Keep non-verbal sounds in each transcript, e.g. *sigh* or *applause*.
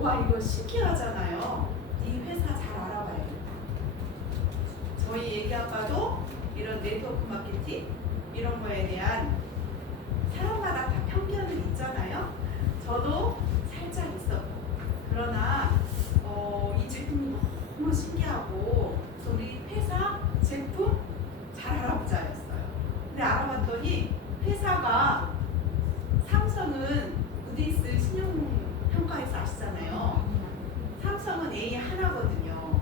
와 이거 신기하잖아요. 이 회사 잘 알아봐야겠다. 저희 애기 아빠도 이런 네트워크 마케팅 이런 거에 대한 사람마다 다 편견은 있잖아요. 저도 살짝 있었고 그러나 어, 이 제품이 너무 신기하고 그래서 우리 회사 제품 잘 알아보자였어요. 근데 알아봤더니 회사가 삼성은 무디스 신용평가에서 아시잖아요. 삼성은 A 하나거든요.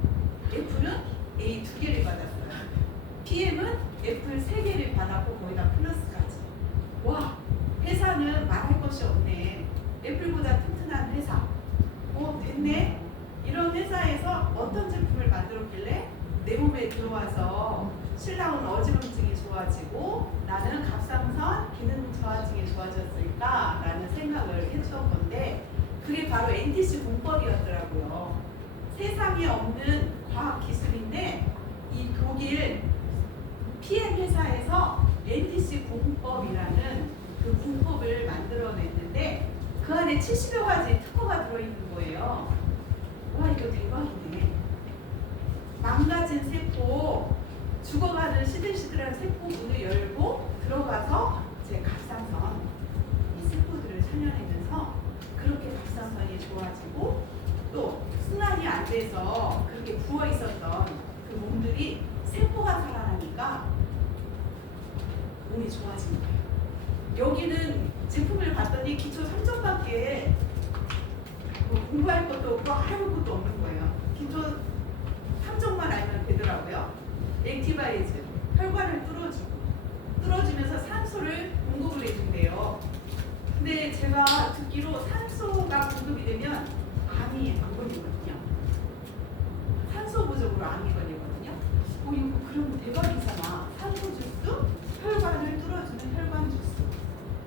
애플은 A 두 개를 받았어요. PM은 애플 세 개를 받았고 거기다 플러스까지. 와 회사는 말할 것이 없네. 애플보다 튼튼한 회사. 어 됐네. 이런 회사에서 어떤 제품을 만들었길래 내 몸에 들어와서 신랑은 어지럼증이 좋아지고 나는 갑상선 기능 저하증이 좋아졌을까 라는 생각을 했던 건데 그게 바로 NTC 공법이었더라고요. 세상에 없는 과학 기술인데 이 독일 PM 회사에서 NTC 공법이라는 그 공법을 만들어냈는데 그 안에 70여 가지 특허가 들어있는 거예요. 와 이거 대박이네. 망가진 세포, 죽어가는 시들시들한 세포 문을 열고 들어가서 제 갑상선 이 세포들을 살려내면서 그렇게 갑상선이 좋아지고 또 순환이 안 돼서 그렇게 부어 있었던 그 몸들이 세포가 살아나니까 몸이 좋아진 거예요. 여기는 제품을 봤더니 기초 3점밖에 뭐 공부할 것도 없고 알아볼 것도 없는 거예요. 기초 3점만 알면 되더라고요. 액티바이즈, 혈관을 뚫어주고 뚫어주면서 산소를 공급을 해준대요. 근데 제가 듣기로 산소가 공급이 되면 암이 안 걸리거든요. 산소 부족으로 암이 걸리거든요. 어 이거 그럼 대박이잖아. 산소 주스, 혈관을 뚫어주는 혈관 주스.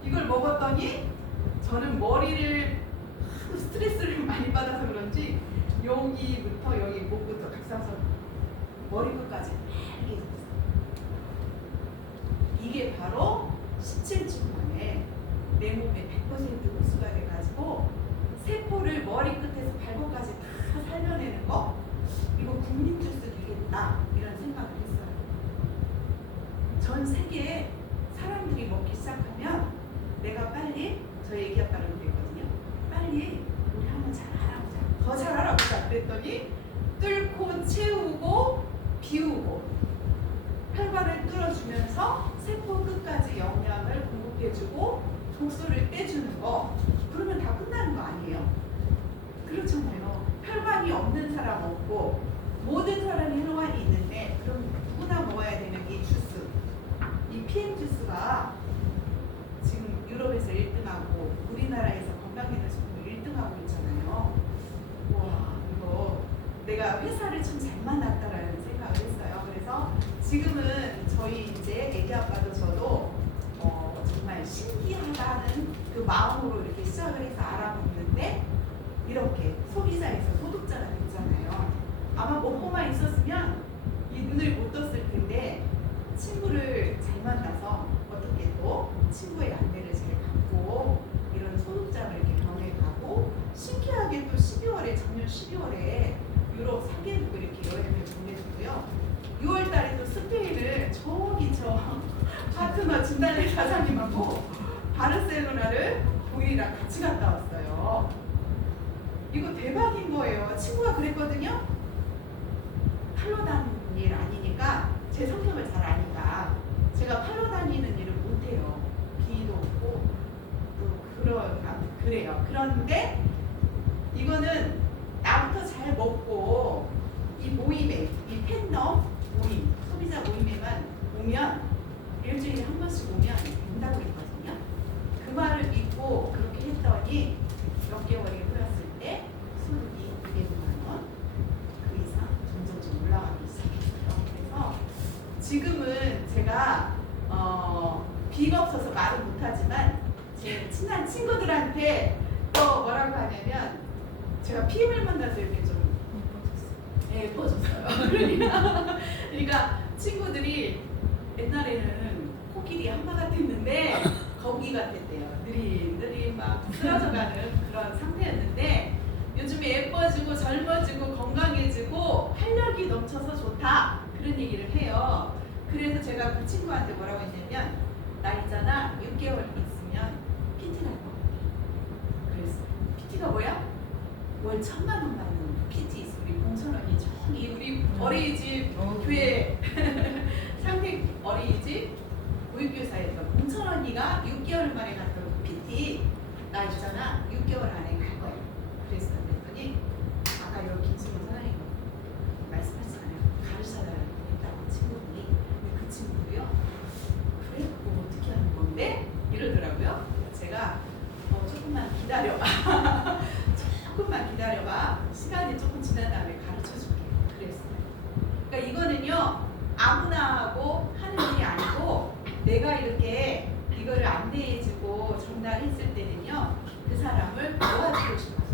이걸 먹었더니 저는 머리를 하도 스트레스를 많이 받아서 그런지 여기부터 여기 목부터 각상선 머리 끝까지 빨개 졌어요. 이게 바로 17주 만에 내 몸에 100% 흡수가 돼가지고 세포를 머리 끝에서 발목까지 다 살려내는 거 이거 국민 주스 되겠다 이런 생각을 했어요. 전 세계에 사람들이 먹기 시작하면 내가 빨리 저 얘기 아빠를 그랬거든요. 빨리 우리 한번 잘 알아보자. 더 잘 알아보자. 그랬더니 뚫고 채우고 비우고 혈관을 뚫어주면서 세포 끝까지 영양을 공급해주고 독소를 빼주는 거 그러면 다 끝나는 거 아니에요? 그렇잖아요. 혈관이 없는 사람 없고 모든 사람이 혈관이 있는데 그럼 누구나 먹어야 되는 이 주스 이 PM 주스가 지금 유럽에서 1등하고 우리나라에서 건강기능식품 1등하고 있잖아요. 와 이거 내가 회사를 참 잘 만났다라는 생각을 했어요. 그래서 지금은 저희 이제 애기 아빠도 저도 어, 정말 신기하다는 그 마음으로 이렇게 시작을 해서 알아봤는데 이렇게 소비자에서 소득자가 됐잖아요. 아마 먹고만 있었으면 이 눈을 못 떴을 텐데 친구를 잘 만나서 어떻게 또 친구의 안내를 잘 받고 이런 소득자를 이렇게 병행하고 신기하게 또 12월에 작년 12월에 유럽 4개국을 이렇게 여행을 보내주고요. 6월 달에 또 스페인을 저기 저 *laughs* 파트너 진달래 사장님하고 바르셀로나를 동일이랑 같이 갔다 왔어요. 이거 대박인 거예요. 친구가 그랬거든요. 팔로 다니는 일 아니니까 제 성격을 잘 아니까 제가 팔로 다니는 일을 못해요. 기도 없고 또 그런 아, 그래요. 그런데 이거는 나부터 잘 먹고 이 모임에 이 팬덤 모임 소비자 모임에만 오면 일주일에 한 번씩 오면 된다고 했거든요. 그 말을 믿고 그렇게 했더니 몇 개월이 흘렀을 때 소득이 200만 원, 그 이상 점점 좀 올라가기 시작했어요. 그래서 지금은 제가 어, 비가 없어서 말을 못하지만 제 친한 친구들한테 또 뭐라고 하냐면 제가 PM을 만나서 이렇게 좀 예뻐졌어요. *laughs* 그러니까, 그러니까 친구들이 옛날에는 코끼리 한마 같았는데 거기 같았대요. 느릿느릿 막 쓰러져가는 그런 상태였는데 요즘에 예뻐지고 젊어지고 건강해지고 활력이 넘쳐서 좋다 그런 얘기를 해요. 그래서 제가 그 친구한테 뭐라고 했냐면 나 있잖아 6개월 있으면 PT 갈 거. 그랬어. PT가 뭐야? 월 천만 원 받는 PT 있어. 우리 공천원이 저기 우리 어린이집 어, 교회 *laughs* 상택 어린이집 보육교사에서 공천 언니가 6개월 만에 갔던 그 PT 나 있잖아. 6개월 안에 갈 거야 그랬어 그랬더니 아까 여기 김수민 선생님 말씀하셨잖아요 가르쳐달라고 했다고 친구분이. 근데 그 친구도요 그래? 그거 어떻게 하는 건데? 이러더라고요. 제가 어, 조금만 기다려봐 *laughs* 조금만 기다려봐 시간이 조금 지난 다음에 가르쳐 줄게 그랬어요 그러니까 이거는요 아무나 하고 하는 일이 아니고 내가 이렇게 이거를 안내해주고 전달했을 때는요 그 사람을 도와주고 싶어서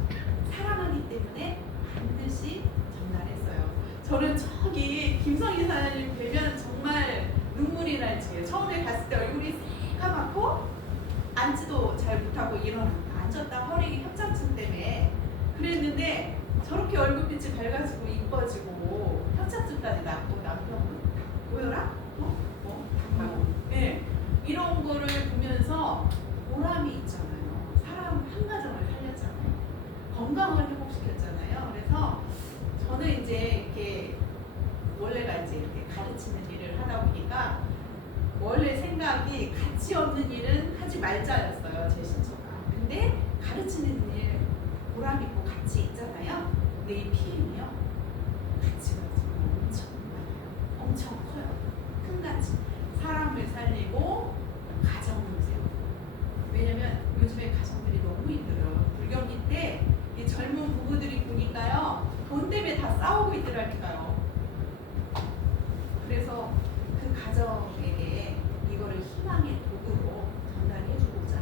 사랑하기 때문에 반드시 전달했어요. 저는 저기 김성희 사장님 뵈면 정말 눈물이 날지요. 처음에 갔을 때 얼굴이 새까맣고 앉지도 잘 못하고 일어나 앉았다 허리 협착증 때문에 그랬는데 저렇게 얼굴빛이 밝아지고 이뻐지고 협착증까지 낫고 남편은 보여라? 어? 어? 어? 네. 이런 거를 보면서 보람이 있잖아요. 사람 한 가정을 살렸잖아요. 건강을 회복시켰잖아요. 그래서 저는 이제 이렇게 원래가 이제 이렇게 가르치는 일을 하다 보니까 원래 생각이 가치 없는 일은 하지 말자였어요. 제 신조가. 근데 가르치는 일 보람 있고 가치 있잖아요. 근데 이 PM이요. 가치가 엄청 많아요. 엄청 커요. 큰 가치. 사람을 살리고 가정을 세우고. 왜냐면 요즘에 가정들이 너무 힘들어요. 불경기 때이 젊은 부부들이 보니까요. 돈 때문에 다 싸우고 있더라니까요. 그래서 그 가정에게 이거를 희망의 도구로 전달해주고자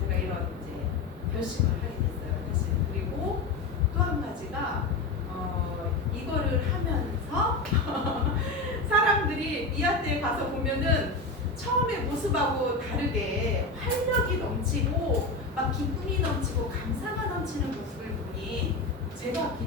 제가 이런 이제 결심을 하게 됐어요. 결심. 그리고 또 한 가지가 어, 이거를 하면서 사람들이 미아떼에 가서 보면은 처음에 모습하고 다르게 활력이 넘치고 막 기쁨이 넘치고 감사가 넘치는 모습을 보니 제가 기